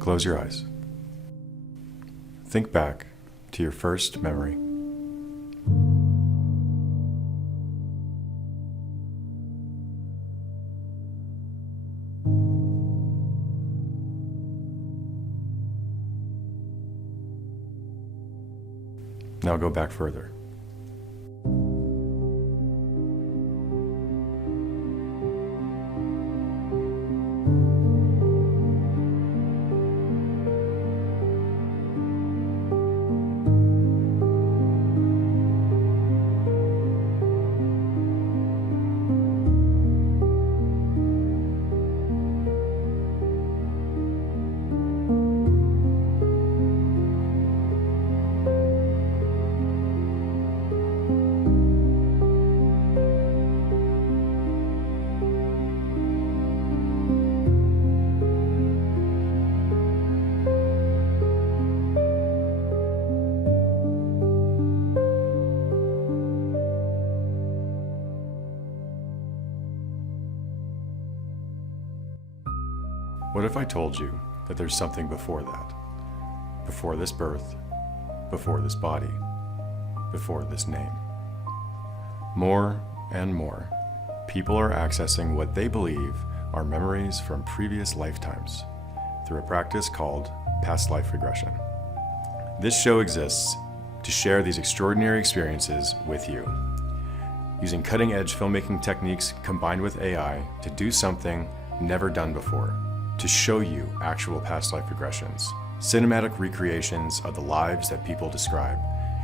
Close your eyes. Think back to your first memory. Now go back further. What if I told you that there's something before that? Before this birth, before this body, before this name. More and more, people are accessing what they believe are memories from previous lifetimes through a practice called past life regression. This show exists to share these extraordinary experiences with you, using cutting-edge filmmaking techniques combined with AI to do something never done before, to show you actual past life regressions, cinematic recreations of the lives that people describe,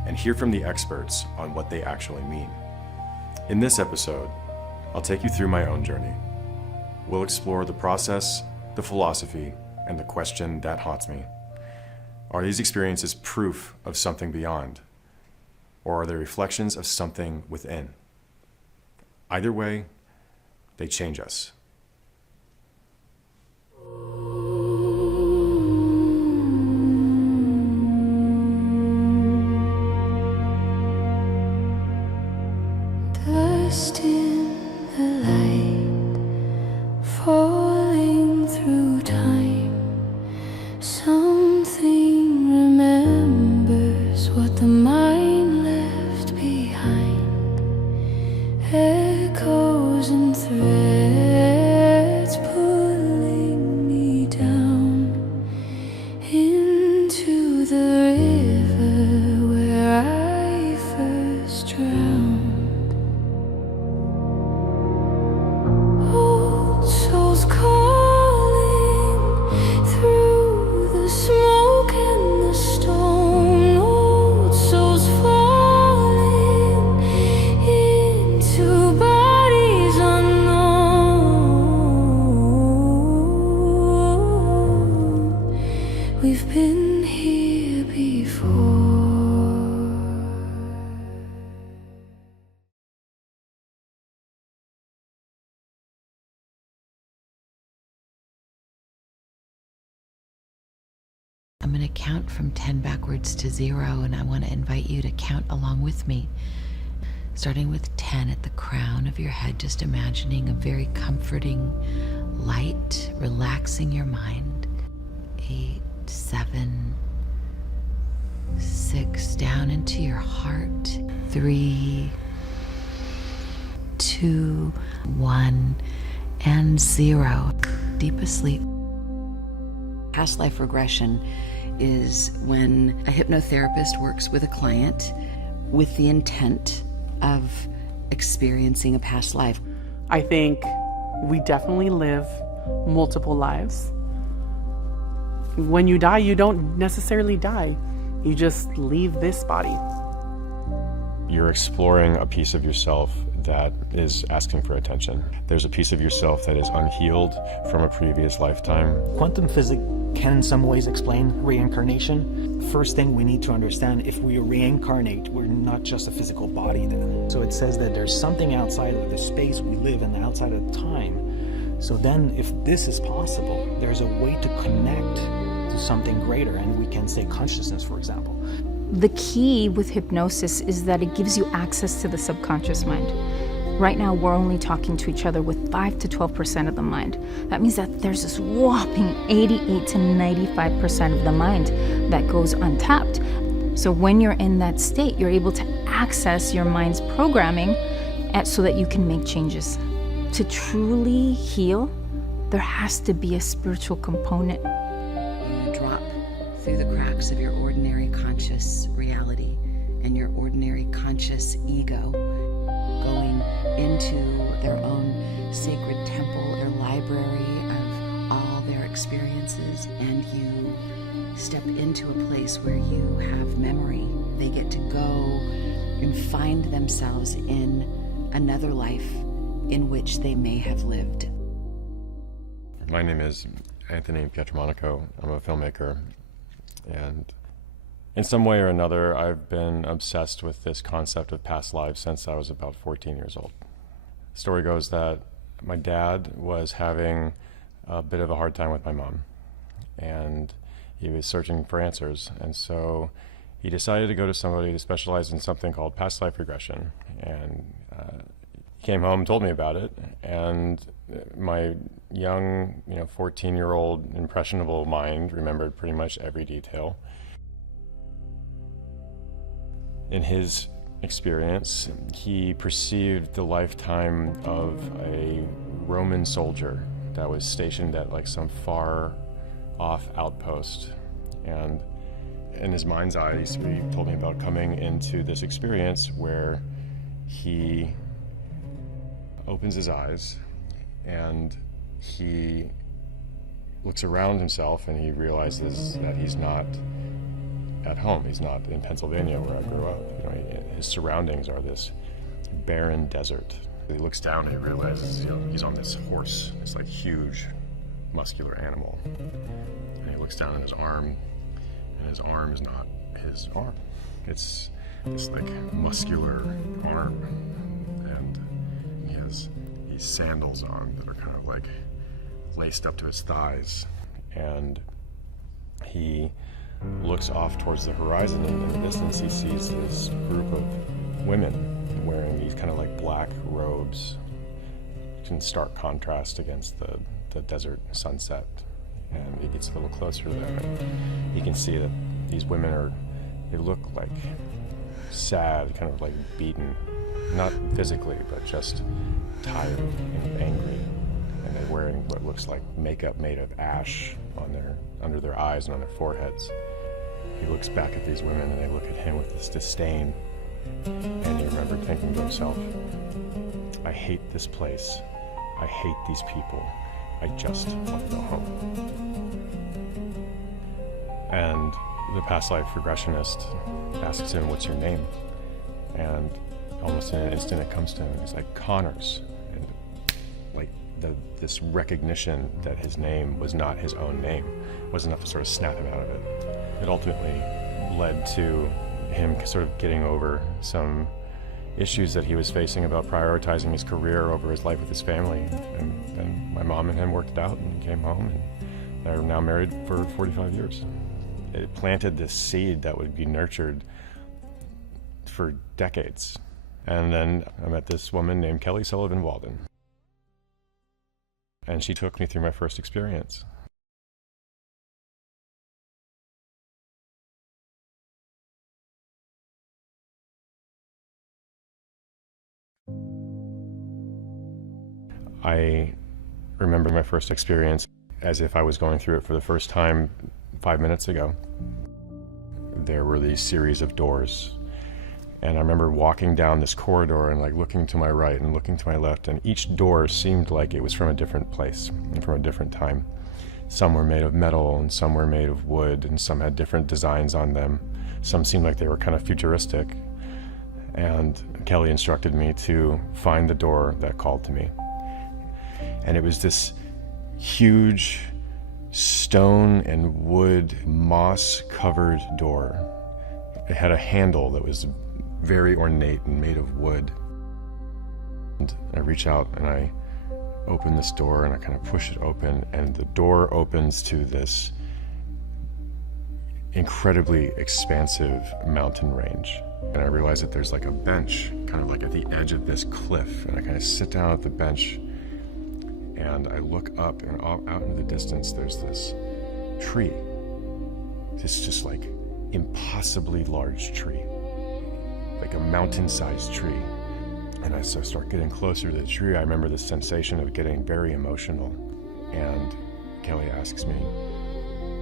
and hear from the experts on what they actually mean. In this episode, I'll take you through my own journey. We'll explore the process, the philosophy, and the question that haunts me. Are these experiences proof of something beyond? Or are they reflections of something within? Either way, they change us. Dust in the light, falling through time. Something remembers what the mind left behind. Echoes and threads pulling me down into the river where I first drowned. Old souls calling through the smoke and the stone. Old souls falling into bodies unknown. We've been here before. I'm going to count from 10 backwards to 0, and I want to invite you to count along with me. Starting with 10 at the crown of your head, just imagining a very comforting light, relaxing your mind. 8, 7, 6, down into your heart. 3, 2, 1, and 0. Deep asleep. Past life regression is when a hypnotherapist works with a client with the intent of experiencing a past life. I think we definitely live multiple lives. When you die, you don't necessarily die. You just leave this body. You're exploring a piece of yourself that is asking for attention. There's a piece of yourself that is unhealed from a previous lifetime. Quantum physics can in some ways explain reincarnation. First thing we need to understand, if we reincarnate, we're not just a physical body then. So it says that there's something outside of the space we live in, outside of time. So then if this is possible, there's a way to connect to something greater, and we can say consciousness, for example. The key with hypnosis is that it gives you access to the subconscious mind. Right now, we're only talking to each other with 5 to 12% of the mind. That means that there's this whopping 88 to 95% of the mind that goes untapped. So when you're in that state, you're able to access your mind's programming so that you can make changes. To truly heal, there has to be a spiritual component. You drop through the cracks of your ordinary conscious reality and your ordinary conscious ego, going into their own sacred temple or library of all their experiences, and you step into a place where you have memory. They get to go and find themselves in another life in which they may have lived. My name is Anthony Pietromonaco. I'm a filmmaker, and in some way or another, I've been obsessed with this concept of past lives since I was about 14 years old. The story goes that my dad was having a bit of a hard time with my mom, and he was searching for answers, and so he decided to go to somebody who specialized in something called past life regression, and he came home and told me about it, and my young, 14-year-old impressionable mind remembered pretty much every detail. In his experience, he perceived the lifetime of a Roman soldier that was stationed at like some far off outpost. And in his mind's eye, he told me about coming into this experience where he opens his eyes and he looks around himself and he realizes that he's not at home. He's not in Pennsylvania where I grew up. His surroundings are this barren desert. He looks down and he realizes he's on this horse, this like huge muscular animal. And he looks down at his arm, and his arm is not his arm. It's this like muscular arm, and he has these sandals on that are kind of like laced up to his thighs. And he looks off towards the horizon, and in the distance he sees this group of women wearing these kind of like black robes in stark contrast against the desert sunset. And he gets a little closer to them, and he can see that these women they look like sad, kind of like beaten, not physically, but just tired and angry. And they're wearing what looks like makeup made of ash under their eyes and on their foreheads. He looks back at these women, and they look at him with this disdain. And he remembered thinking to himself, I hate this place. I hate these people. I just want to go home. And the past life regressionist asks him, what's your name? And almost in an instant it comes to him. He's like, Connors. And like this recognition that his name was not his own name was enough to sort of snap him out of it. It ultimately led to him sort of getting over some issues that he was facing about prioritizing his career over his life with his family. And then my mom and him worked it out, and he came home, and they're now married for 45 years. It planted this seed that would be nurtured for decades. And then I met this woman named Kelly Sullivan Walden. And she took me through my first experience. I remember my first experience as if I was going through it for the first time 5 minutes ago. There were these series of doors, and I remember walking down this corridor and like looking to my right and looking to my left, and each door seemed like it was from a different place and from a different time. Some were made of metal, and some were made of wood, and some had different designs on them. Some seemed like they were kind of futuristic. And Kelly instructed me to find the door that called to me. And it was this huge stone and wood moss-covered door. It had a handle that was very ornate and made of wood. And I reach out and I open this door and I kind of push it open, and the door opens to this incredibly expansive mountain range. And I realized that there's like a bench kind of like at the edge of this cliff, and I kind of sit down at the bench and I look up, and out into the distance there's this tree. This just like impossibly large tree, like a mountain-sized tree. And as I start getting closer to the tree, I remember the sensation of getting very emotional. And Kelly asks me,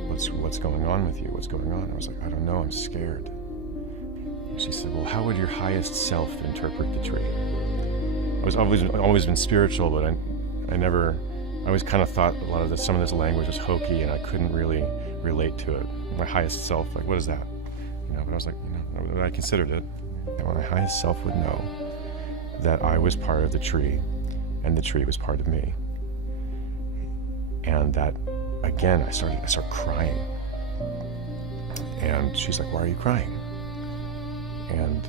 what's going on with you? What's going on? I was like, I don't know, I'm scared. And she said, well, how would your highest self interpret the tree? I was always been spiritual, but I always kind of thought a lot of some of this language was hokey, and I couldn't really relate to it. My highest self, like, what is that? But I was like, I considered it. And my highest self would know that I was part of the tree, and the tree was part of me. And that, again, I start crying. And she's like, why are you crying? And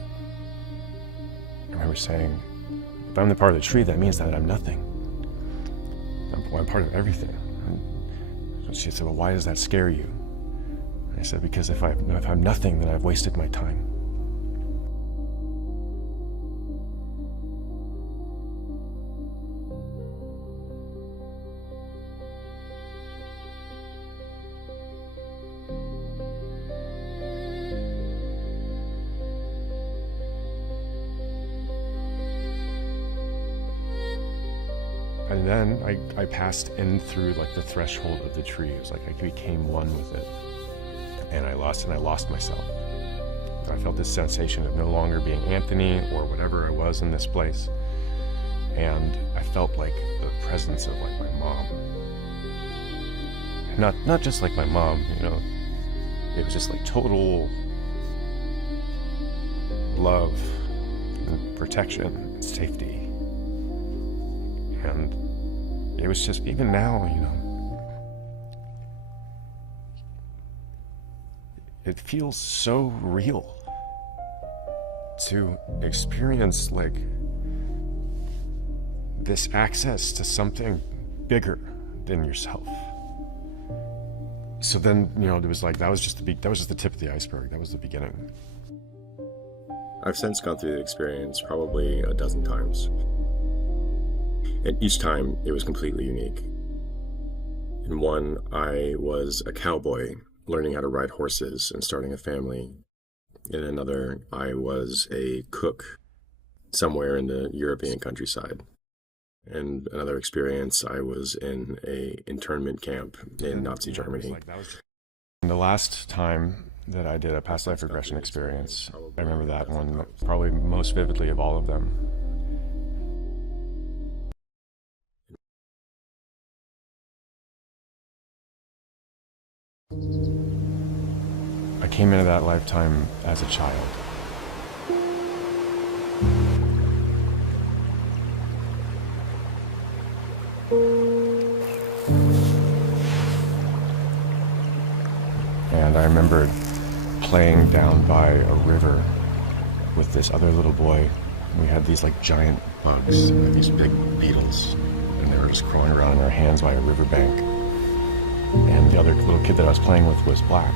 I remember saying, if I'm the part of the tree, that means that I'm nothing. I'm part of everything. And she said, well, why does that scare you? And I said, because if I'm nothing, then I've wasted my time. And then I passed in through like the threshold of the tree. It was like I became one with it. And I lost myself. I felt this sensation of no longer being Anthony or whatever I was in this place. And I felt like the presence of like my mom. Not just like my mom, it was just like total love and protection and safety. And it was just, even now, it feels so real to experience like this access to something bigger than yourself. So then, there was like, that was just the tip of the iceberg. That was the beginning. I've since gone through the experience probably a dozen times. And each time, it was completely unique. In one, I was a cowboy learning how to ride horses and starting a family. In another, I was a cook somewhere in the European countryside. And another experience, I was in an internment camp in Nazi Germany. And the last time that I did a past life regression experience, I remember that one probably most vividly of all of them. I came into that lifetime as a child. And I remember playing down by a river with this other little boy. We had these like giant bugs, these big beetles, and they were just crawling around in our hands by a riverbank. And the other little kid that I was playing with was black.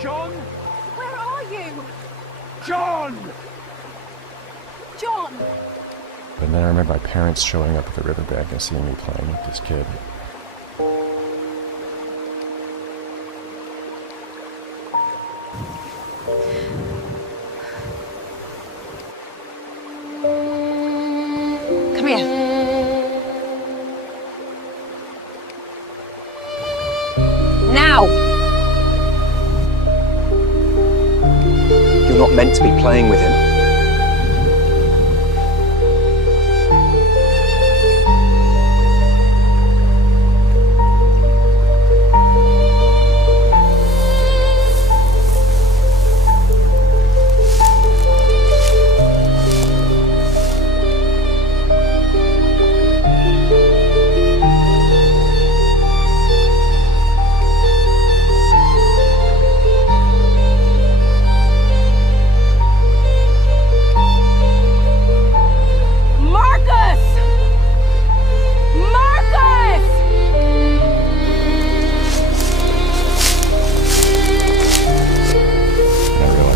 John! Where are you? John! John! And then I remember my parents showing up at the riverbank and seeing me playing with this kid. Come here. Now! You're not meant to be playing with him.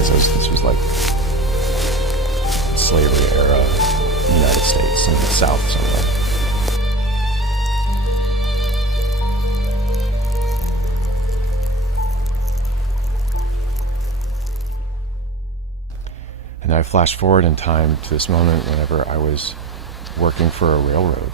This was like slavery era United States in the South somewhere. And I flash forward in time to this moment whenever I was working for a railroad.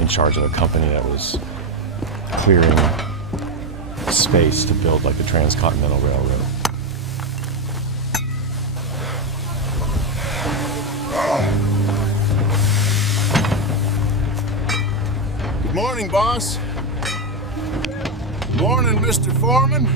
In charge of a company that was clearing space to build like the Transcontinental Railroad. Good morning, boss. Morning, Mr. Foreman.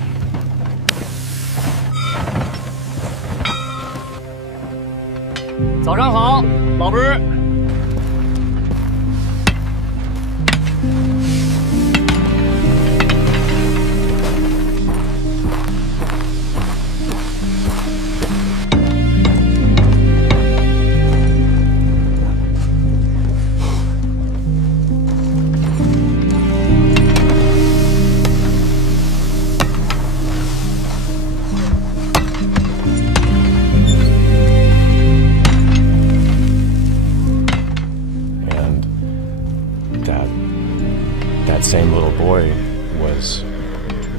That same little boy was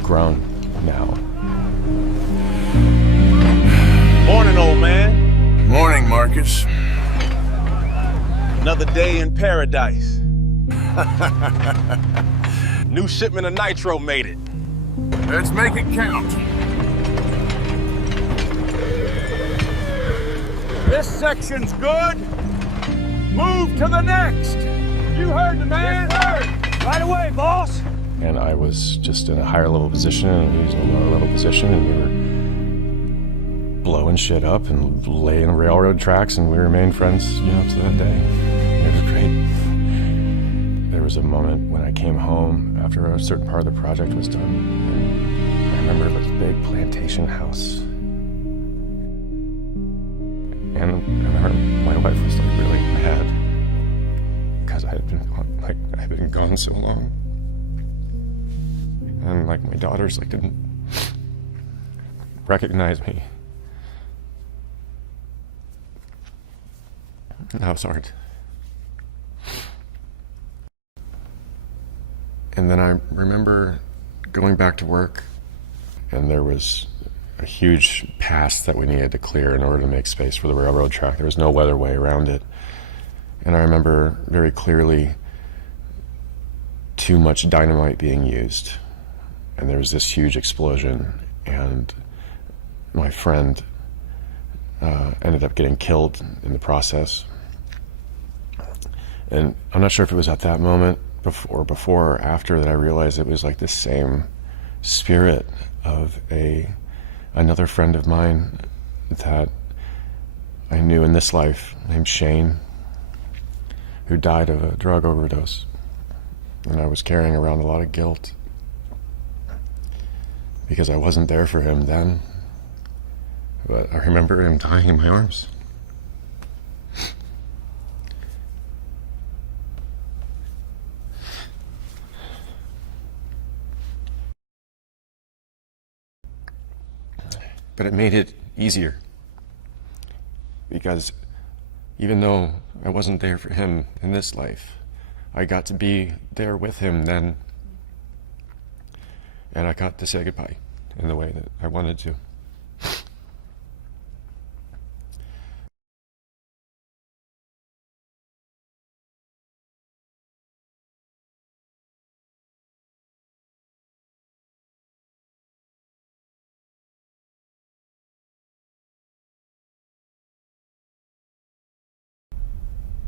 grown now. Morning, old man. Morning, Marcus. Another day in paradise. New shipment of nitro made it. Let's make it count. This section's good. Move to the next. You heard the man. Yes, sir. Right away, boss. And I was just in a higher level position, and he was in a lower level position, and we were blowing shit up and laying railroad tracks, and we remained friends, to that day. It was great. There was a moment when I came home after a certain part of the project was done, and I remember this big plantation house. And I remember my wife was like really mad because I had been gone so long, and like my daughters didn't recognize me. That was hard. And then I remember going back to work, and there was a huge pass that we needed to clear in order to make space for the railroad track. There was no other way around it. And I remember very clearly too much dynamite being used. And there was this huge explosion, and my friend ended up getting killed in the process. And I'm not sure if it was at that moment before or after that I realized it was like the same spirit of another friend of mine that I knew in this life named Shane, who died of a drug overdose. And I was carrying around a lot of guilt because I wasn't there for him then. But I remember him dying in my arms. But it made it easier, because even though I wasn't there for him in this life, I got to be there with him then, and I got to say goodbye in the way that I wanted to.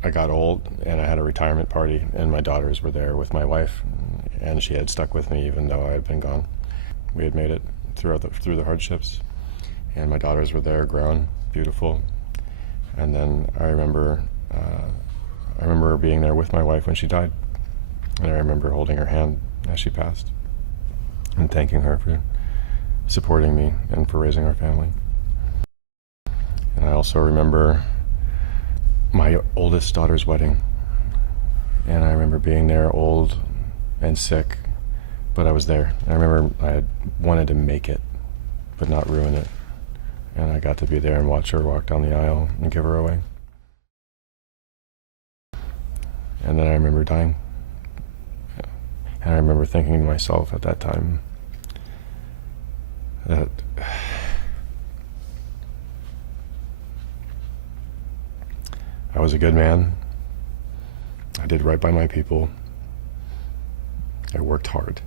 I got old and I had a retirement party, and my daughters were there with my wife, and she had stuck with me even though I had been gone. We had made it through the hardships, and my daughters were there, grown, beautiful. And then I remember being there with my wife when she died, and I remember holding her hand as she passed and thanking her for supporting me and for raising our family. And I also remember my oldest daughter's wedding, and I remember being there, old and sick, but I was there. I remember I had wanted to make it, but not ruin it, and I got to be there and watch her walk down the aisle and give her away. And then I remember dying, and I remember thinking to myself at that time that I was a good man. I did right by my people. I worked hard.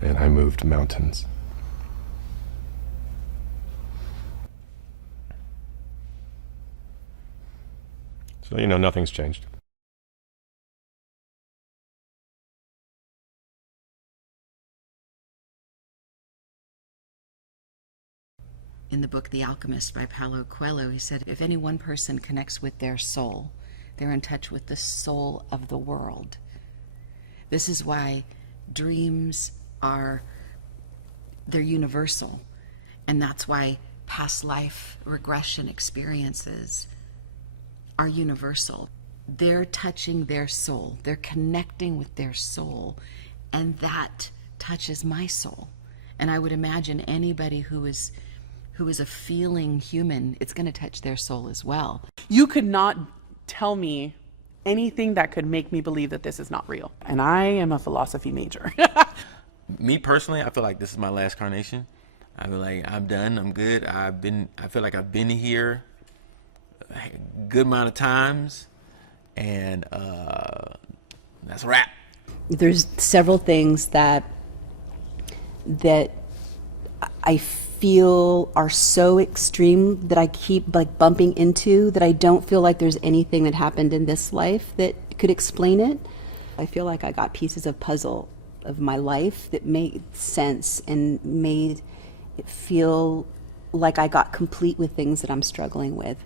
And I moved mountains. So, nothing's changed. In the book The Alchemist by Paulo Coelho, he said, if any one person connects with their soul, they're in touch with the soul of the world. This is why dreams they're universal. And that's why past life regression experiences are universal. They're touching their soul. They're connecting with their soul. And that touches my soul. And I would imagine anybody who is a feeling human, it's going to touch their soul as well. You could not tell me anything that could make me believe that this is not real. And I am a philosophy major. Me personally, I feel like this is my last carnation. I feel like I'm done. I'm good. I feel like I've been here a good amount of times, and that's a wrap. There's several things that I feel are so extreme that I keep bumping into, that I don't feel like there's anything that happened in this life that could explain it. I feel like I got pieces of puzzle of my life that made sense and made it feel like I got complete with things that I'm struggling with.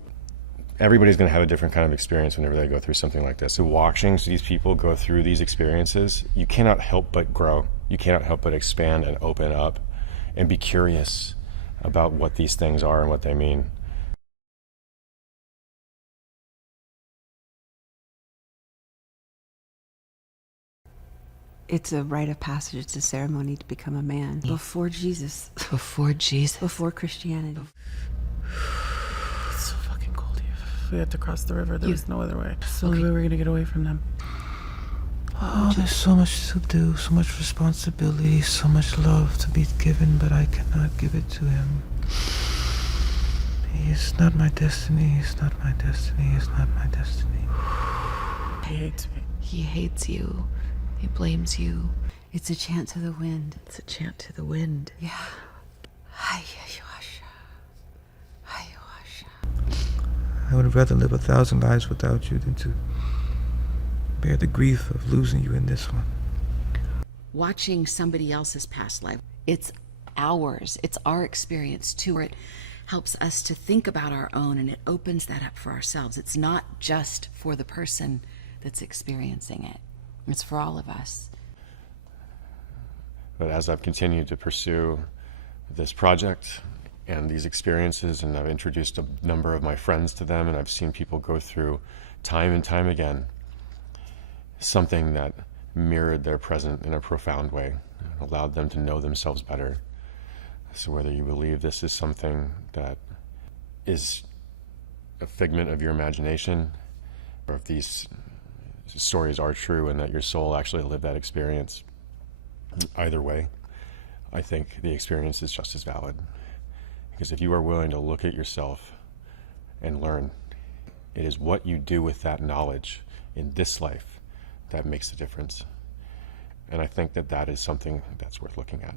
Everybody's going to have a different kind of experience whenever they go through something like this. So watching these people go through these experiences, you cannot help but grow. You cannot help but expand and open up and be curious about what these things are and what they mean. It's a rite of passage. It's a ceremony to become a man. Before Jesus. Before Jesus. Before Christianity. It's so fucking cold here. We had to cross the river. There was no other way. So we were going to get away from them. Oh, there's so much to do, so much responsibility, so much love to be given, but I cannot give it to him. He is not my destiny, he's not my destiny, he's not my destiny. He hates me. He hates you. He blames you. It's a chant to the wind. It's a chant to the wind. Yeah. I would rather live 1,000 lives without you than to bear the grief of losing you in this one. Watching somebody else's past life, it's ours. It's our experience too. helps us to think about our own, and it opens that up for ourselves. It's not just for the person that's experiencing it. It's for all of us. But as I've continued to pursue this project and these experiences, and I've introduced a number of my friends to them, and I've seen people go through time and time again something that mirrored their present in a profound way, and allowed them to know themselves better. So whether you believe this is something that is a figment of your imagination, or if these stories are true and that your soul actually lived that experience, either way, I think the experience is just as valid. Because if you are willing to look at yourself and learn, it is what you do with that knowledge in this life that makes the difference. And I think that that is something that's worth looking at.